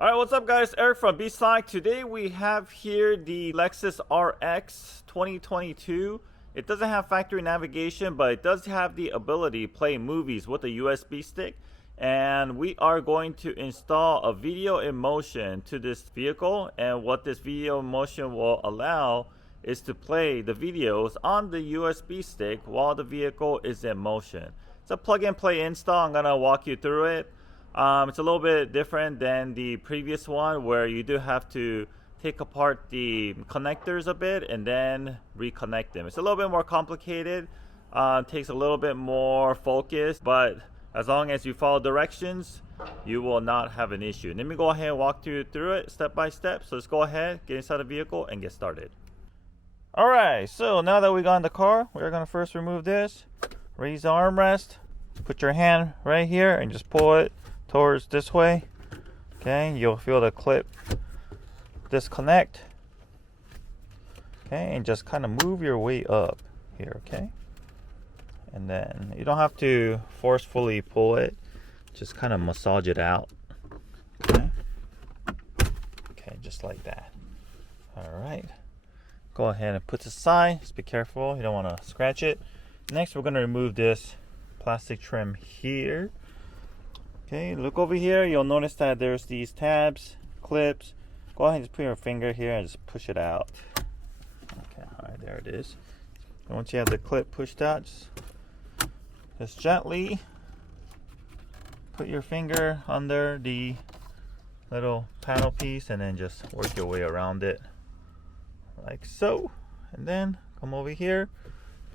Alright, what's up guys? Eric from Beastlike. Today we have here the Lexus RX 2022. It doesn't have factory navigation, but it does have the ability to play movies with a USB stick. And we are going to install a video in motion to this vehicle. And what this video in motion will allow is to play the videos on the USB stick while the vehicle is in motion. It's a plug and play install. I'm going to walk you through it. It's a little bit different than the previous one where you do have to take apart the connectors a bit and then reconnect them. It's a little bit more complicated, takes a little bit more focus, but as long as you follow directions, you will not have an issue. Let me go ahead and walk you through it step by step. So let's go ahead, get inside the vehicle and get started. Alright, so now that we got in the car, we're going to first remove this, raise the armrest, put your hand right here and just pull it towards this way. Okay, you'll feel the clip disconnect. Okay, and just kind of move your way up here. Okay, and then you don't have to forcefully pull it, just kind of massage it out. Okay, just like that. All right, go ahead and put this aside. Just be careful, you don't want to scratch it. Next, we're going to remove this plastic trim here. Okay, look over here, you'll notice that there's these tabs, clips. Go ahead and just put your finger here and just push it out. Okay, alright, there it is. And once you have the clip pushed out, just gently put your finger under the little panel piece and then just work your way around it like so. And then come over here,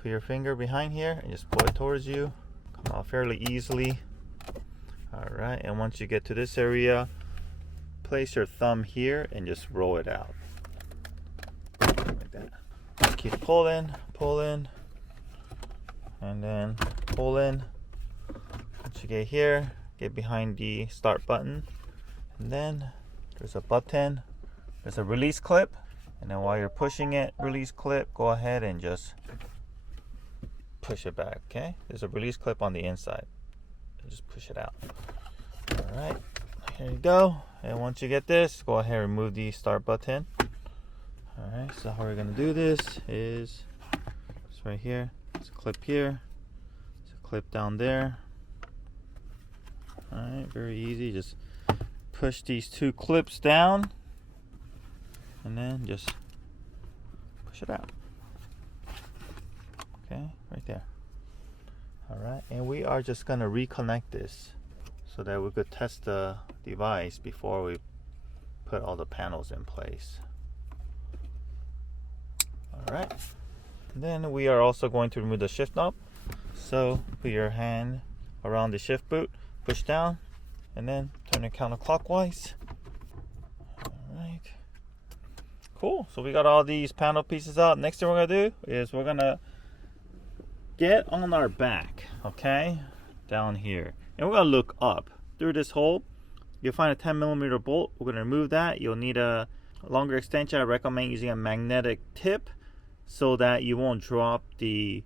put your finger behind here and just pull it towards you. Come out fairly easily. Alright, and once you get to this area, place your thumb here and just roll it out. Like that. Just keep pulling, and then pull in. Once you get here, get behind the start button. And then there's a button, there's a release clip. And then while you're pushing it, release clip, go ahead and just push it back, okay? There's a release clip on the inside. Just push it out. All right, here you go. And once you get this, go ahead and remove the start button. All right, so how we're gonna do this is it's right here. It's a clip here. It's a clip down there. All right, very easy. Just push these two clips down and then just push it out. Okay, right there. Alright, and we are just going to reconnect this so that we could test the device before we put all the panels in place. Alright, then we are also going to remove the shift knob. So put your hand around the shift boot, push down, and then turn it counterclockwise. Alright, cool. So we got all these panel pieces out. Next thing we're going to do is we're going to get on our back, okay, down here, and we're gonna look up through this hole. You'll find a 10mm bolt. We're gonna remove that. You'll need a longer extension. I recommend using a magnetic tip so that you won't drop the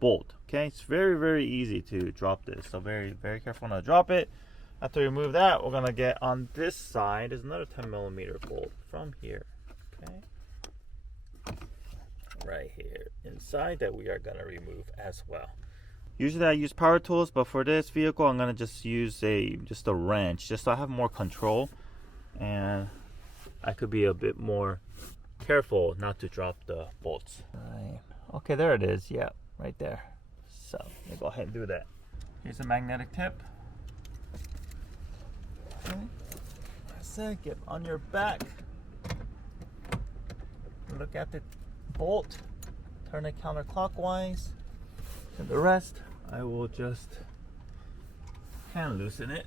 bolt. Okay, it's very easy to drop this, so very careful not to drop it. After we remove that, we're gonna get on this side. There's another 10mm bolt from here. Okay, right here inside that we are going to remove as well. Usually I use power tools, but for this vehicle I'm going to just use just a wrench, just so I have more control and I could be a bit more careful not to drop the bolts. Right. Okay, there it is. Yeah, right there. So let me go ahead and do that. Here's a magnetic tip. Okay, that's it. Get on your back, look at the bolt, turn it counterclockwise, and the rest I will just hand loosen it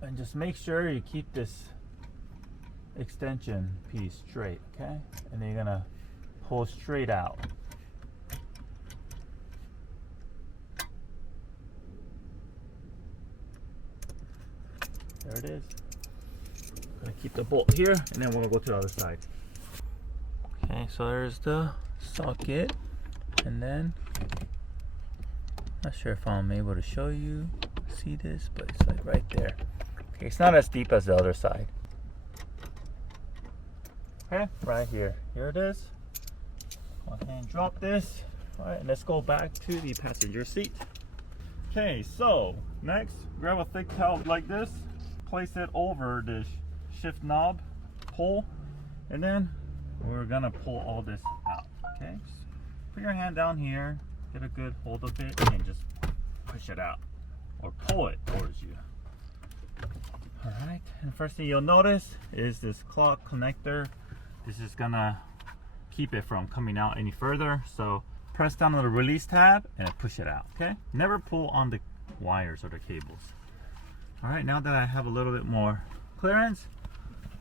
and just make sure you keep this extension piece straight, okay? And then you're gonna pull straight out. There it is. I'm gonna keep the bolt here and then we'll go to the other side. Okay, so there's the socket, and then not sure if I'm able to show you see this, but it's like right there. It's not as deep as the other side. Okay, right here. Here it is. Go ahead and drop this. All right, let's go back to the passenger seat. Okay, so next, grab a thick towel like this, place it over the shift knob, pull, and then we're gonna pull all this out. Okay, so put your hand down here, get a good hold of it, and just push it out or pull it towards you. All right, and first thing you'll notice is this clock connector. This is gonna keep it from coming out any further. So press down on the release tab and push it out. Okay, never pull on the wires or the cables. All right, now that I have a little bit more clearance,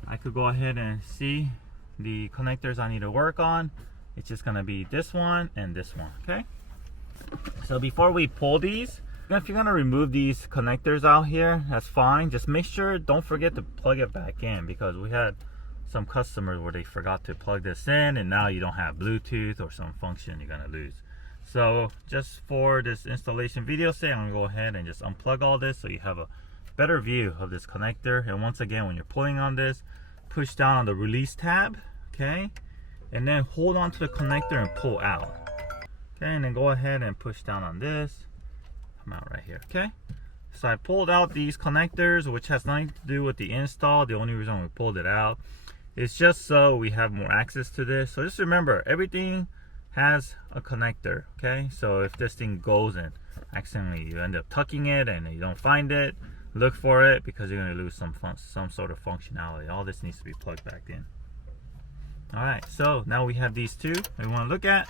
I could go ahead and see the connectors I need to work on. It's just gonna be this one and this one. Okay, so before we pull these, if you're gonna remove these connectors out here, that's fine. Just make sure, don't forget to plug it back in, because we had some customers where they forgot to plug this in and now you don't have Bluetooth or some function you're gonna lose. So just for this installation video sake, I'm gonna go ahead and just unplug all this so you have a better view of this connector. And once again, when you're pulling on this, push down on the release tab, okay, and then hold on to the connector and pull out. Okay, and then go ahead and push down on this, come out right here. Okay, so I pulled out these connectors, which has nothing to do with the install. The only reason we pulled it out is just so we have more access to this. So just remember, everything has a connector. Okay, so if this thing goes and accidentally you end up tucking it and you don't find it, look for it, because you're going to lose some sort of functionality. All this needs to be plugged back in. All right, so now we have these two we want to look at.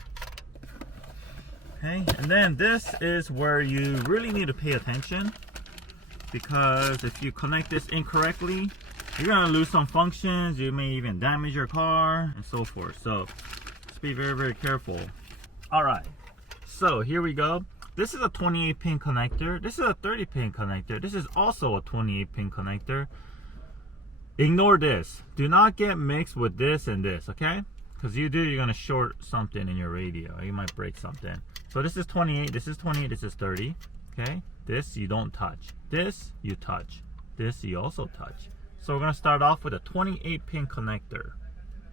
Okay, and then this is where you really need to pay attention, because if you connect this incorrectly, you're gonna lose some functions. You may even damage your car and so forth. So just be very, very careful. All right, so here we go. This is a 28 pin connector. This is a 30 pin connector. This is also a 28 pin connector. Ignore this. Do not get mixed with this and this, okay? Because you do, you're gonna short something in your radio. You might break something. So this is 28, this is 28, this is 30, okay? This you don't touch. This you touch. This you also touch. So we're gonna start off with a 28 pin connector.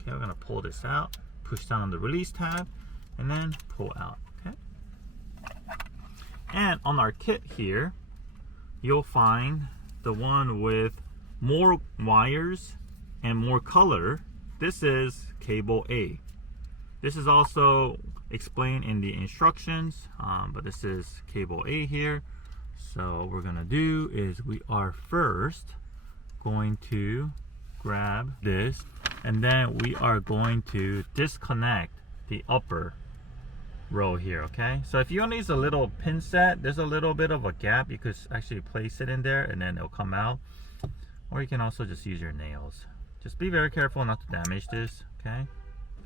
Okay, we're gonna pull this out, push down on the release tab, and then pull out, okay? And on our kit here, you'll find the one with more wires and more color. This is cable A. This is also explained in the instructions, but this is cable A here. So what we're gonna do is we are first going to grab this, and then we are going to disconnect the upper row here. Okay, so if you only use a little pin set, there's a little bit of a gap. You could actually place it in there and then it'll come out, or you can also just use your nails. Just be very careful not to damage this, okay?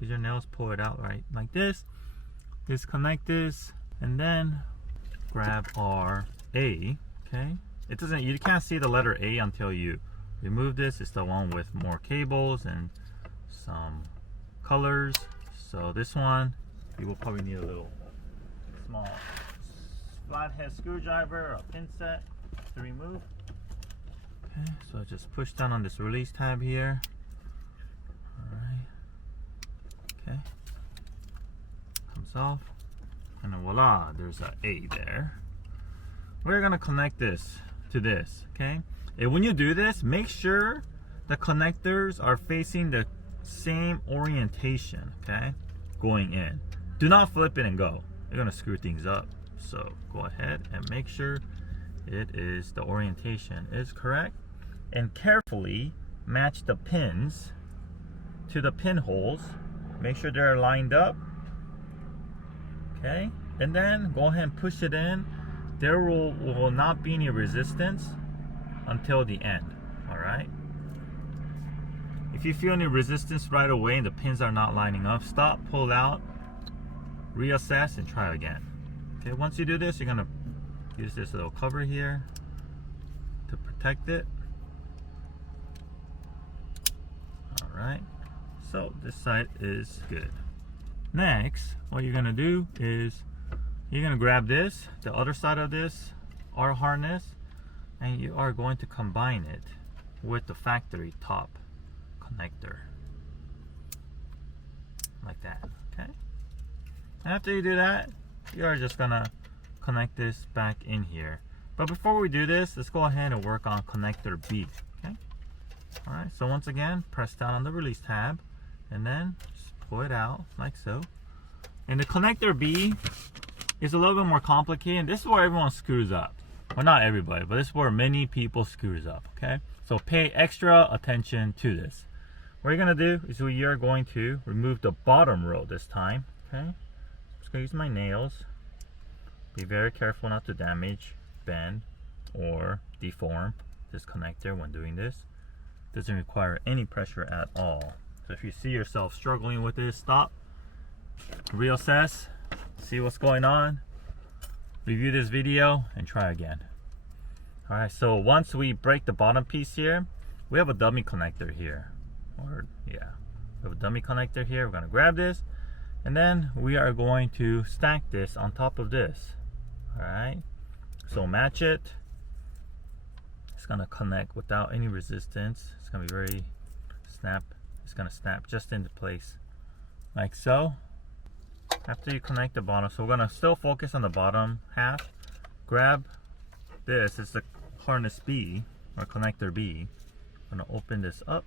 Use your nails, pull it out right like this, disconnect this, and then grab our A. Okay, it doesn't, you can't see the letter A until you remove this. It's the one with more cables and some colors. So this one, you will probably need a little small flathead screwdriver or a pin set to remove. Okay, so just push down on this release tab here. Alright, okay, comes off, and then voila, there's an A there. We're gonna connect this to this, okay? And when you do this, make sure the connectors are facing the same orientation, okay? Going in. Do not flip it and go. You're gonna screw things up. So go ahead and make sure it is, the orientation is correct, and carefully match the pins to the pinholes. Make sure they're lined up, okay? And then go ahead and push it in. There will not be any resistance until the end. All right, if you feel any resistance right away and the pins are not lining up, stop, pull out, reassess, and try again. Okay, once you do this, you're gonna use this little cover here to protect it. All right, so this side is good. Next, what you're gonna do is you're gonna grab this, the other side of this, our harness, and you are going to combine it with the factory top connector, like that. Okay, after you do that, you are just gonna connect this back in here. But before we do this, let's go ahead and work on connector B. Okay, all right, so once again, press down on the release tab and then just pull it out like so. And the connector B is a little bit more complicated. This is where everyone screws up. Well, not everybody, but this is where many people screws up. Okay, so pay extra attention to this. What you're gonna do is we are going to remove the bottom row this time. Okay, I'm just gonna use my nails. Be very careful not to damage, bend, or deform this connector when doing this. Doesn't require any pressure at all. So if you see yourself struggling with this, stop, reassess, see what's going on, review this video, and try again. Alright, so once we break the bottom piece here, we have a dummy connector here. We have a dummy connector here. We're going to grab this, and then we are going to stack this on top of this. Alright, so match it. It's going to connect without any resistance. It's going to be very snap. It's going to snap just into place like so. After you connect the bottom, so we're going to still focus on the bottom half. Grab this, it's the harness B or connector B. I'm going to open this up.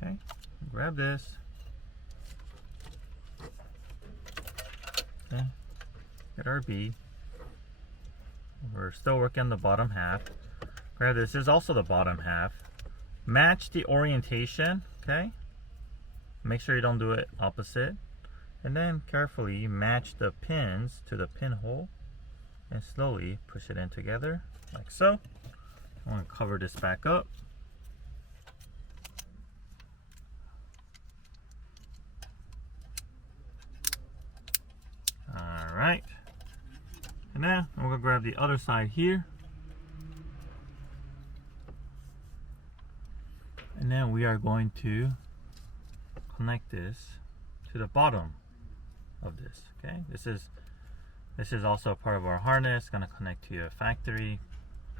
Okay, grab this. Okay, get our B. We're still working on the bottom half. Grab this. This is also the bottom half. Match the orientation. Okay. Make sure you don't do it opposite. And then carefully match the pins to the pinhole and slowly push it in together like so. I'm going to cover this back up. Alright. And now I'm going to grab the other side here. And then we are going to connect this to the bottom of this. Okay, this is also a part of our harness. Going to connect to your factory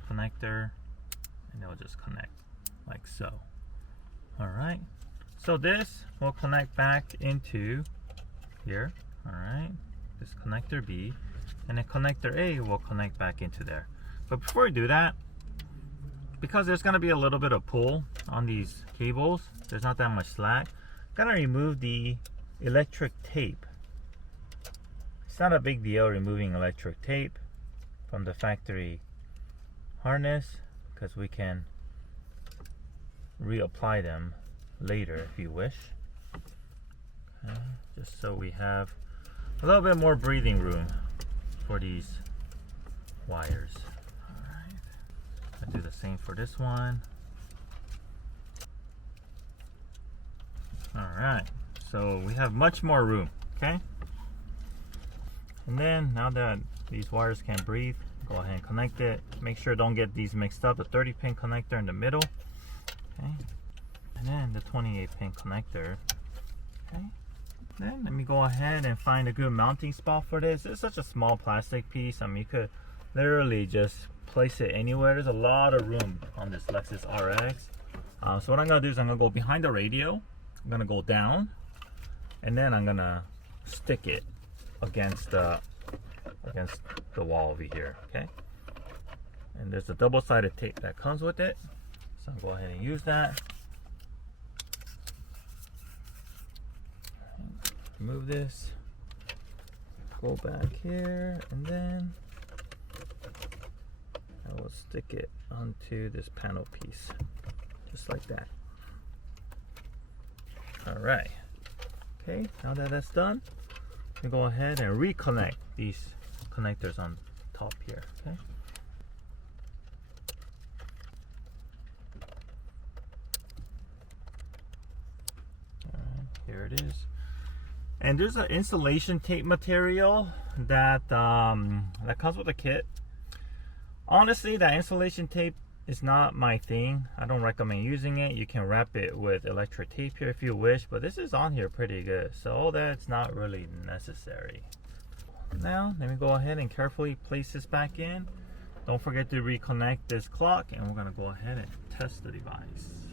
connector, and it'll just connect like so. All right, so this will connect back into here. All right, this connector B, and then connector A will connect back into there. But before we do that, because there's going to be a little bit of pull on these cables, there's not that much slack, I'm going to remove the electric tape. It's not a big deal removing electric tape from the factory harness, because we can reapply them later if you wish. Okay, just so we have a little bit more breathing room for these wires. I do the same for this one. Alright, so we have much more room, okay? And then now that these wires can breathe, go ahead and connect it. Make sure don't get these mixed up. The 30-pin connector in the middle, okay? And then the 28-pin connector, okay? Then let me go ahead and find a good mounting spot for this. It's such a small plastic piece. I mean, you could literally just place it anywhere. There's a lot of room on this Lexus RX. So what I'm gonna do is I'm gonna go behind the radio. I'm gonna go down, and then I'm gonna stick it against the wall over here. Okay. And there's a double-sided tape that comes with it, so I'll go ahead and use that. Remove this. Go back here, and then I will stick it onto this panel piece, just like that. Alright. Okay, now that that's done, we go ahead and reconnect these connectors on top here. Okay. Alright, here it is. And there's an insulation tape material that that comes with a kit. Honestly, that insulation tape It's not my thing. I don't recommend using it. You can wrap it with electric tape here if you wish, but this is on here pretty good, so that's not really necessary. Now let me go ahead and carefully place this back in. Don't forget to reconnect this clock, and we're gonna go ahead and test the device.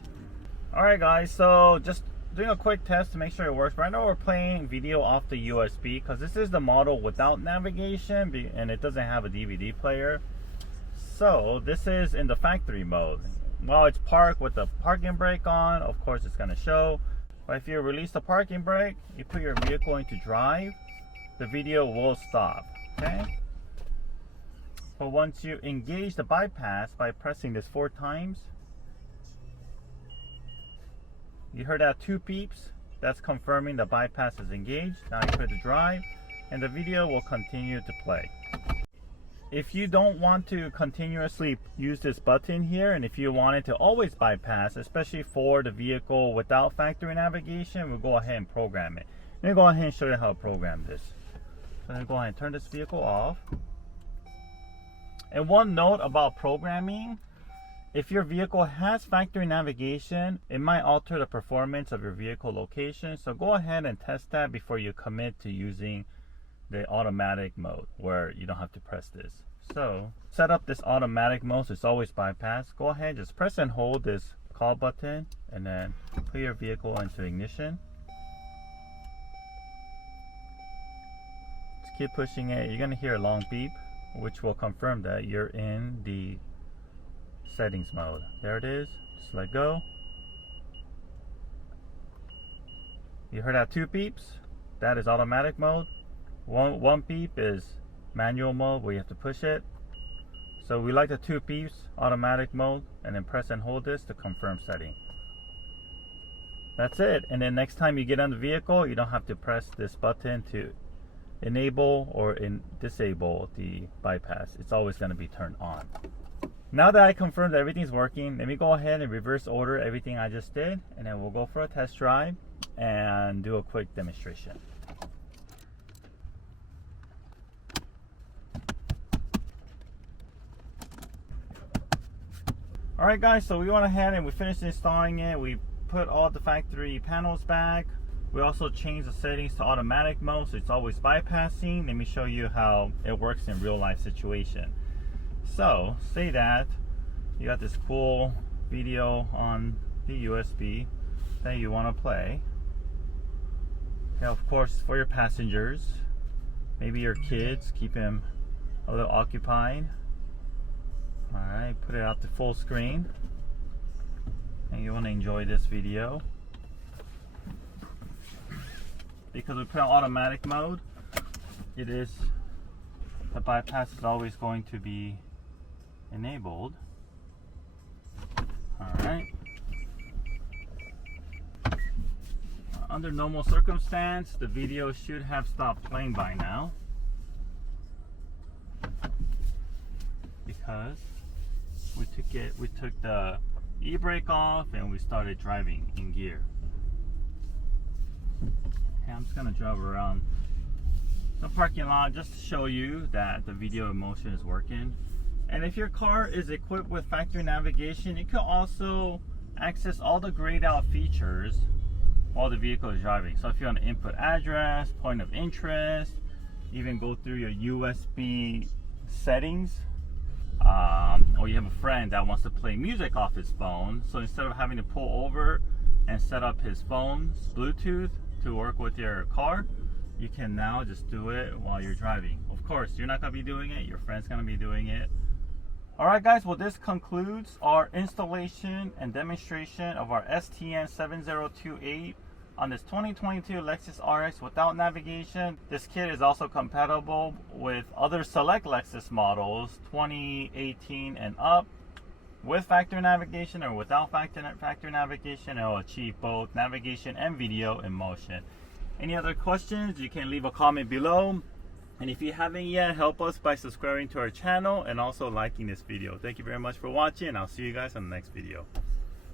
Alright guys, so just doing a quick test to make sure it works. Right now we're playing video off the USB because this is the model without navigation and it doesn't have a DVD player. So this is in the factory mode. While it's parked with the parking brake on, of course it's going to show. But if you release the parking brake, you put your vehicle into drive, the video will stop. Okay. But once you engage the bypass by pressing this 4 times, you heard that 2 beeps. That's confirming the bypass is engaged. Now you put the drive, and the video will continue to play. If you don't want to continuously use this button here, and if you wanted to always bypass, especially for the vehicle without factory navigation, we'll go ahead and program it. Let me go ahead and show you how to program this. So let me go ahead and turn this vehicle off. And one note about programming, if your vehicle has factory navigation, it might alter the performance of your vehicle location. So go ahead and test that before you commit to using the automatic mode where you don't have to press this. So set up this automatic mode so it's always bypass. Go ahead, just press and hold this call button and then put your vehicle into ignition. Just keep pushing it. You're gonna hear a long beep, which will confirm that you're in the settings mode. There it is. Just let go. You heard that 2 beeps? That is automatic mode. One beep is manual mode where you have to push it. So we like the 2 beeps, automatic mode, and then press and hold this to confirm setting. That's it. And then next time you get on the vehicle, you don't have to press this button to enable or disable the bypass. It's always going to be turned on. Now that I confirmed that everything's working, let me go ahead and reverse order everything I just did, and then we'll go for a test drive and do a quick demonstration. Alright guys, so we went ahead and we finished installing it. We put all the factory panels back. We also changed the settings to automatic mode so it's always bypassing. Let me show you how it works in real life situation. So say that you got this cool video on the USB that you want to play. Okay, of course for your passengers, maybe your kids, keep them a little occupied. Alright, put it out to full screen and you want to enjoy this video. Because we put on automatic mode, the bypass is always going to be enabled. Alright. Under normal circumstance, the video should have stopped playing by now. Because we took the e-brake off and we started driving in gear. Okay, I'm just gonna drive around the parking lot just to show you that the video in motion is working. And if your car is equipped with factory navigation, you can also access all the grayed out features while the vehicle is driving. So if you want to input address, point of interest, even go through your USB settings, or you have a friend that wants to play music off his phone, so instead of having to pull over and set up his phone's Bluetooth to work with your car, you can now just do it while you're driving. Of course, you're not going to be doing it, your friend's going to be doing it. Alright guys, well this concludes our installation and demonstration of our STN7028 on this 2022 Lexus RX without navigation. This kit is also compatible with other select Lexus models 2018 and up with factory navigation or without factory navigation. It will achieve both navigation and video in motion. Any other questions, you can leave a comment below. And if you haven't yet, help us by subscribing to our channel and also liking this video. Thank you very much for watching, and I'll see you guys on the next video.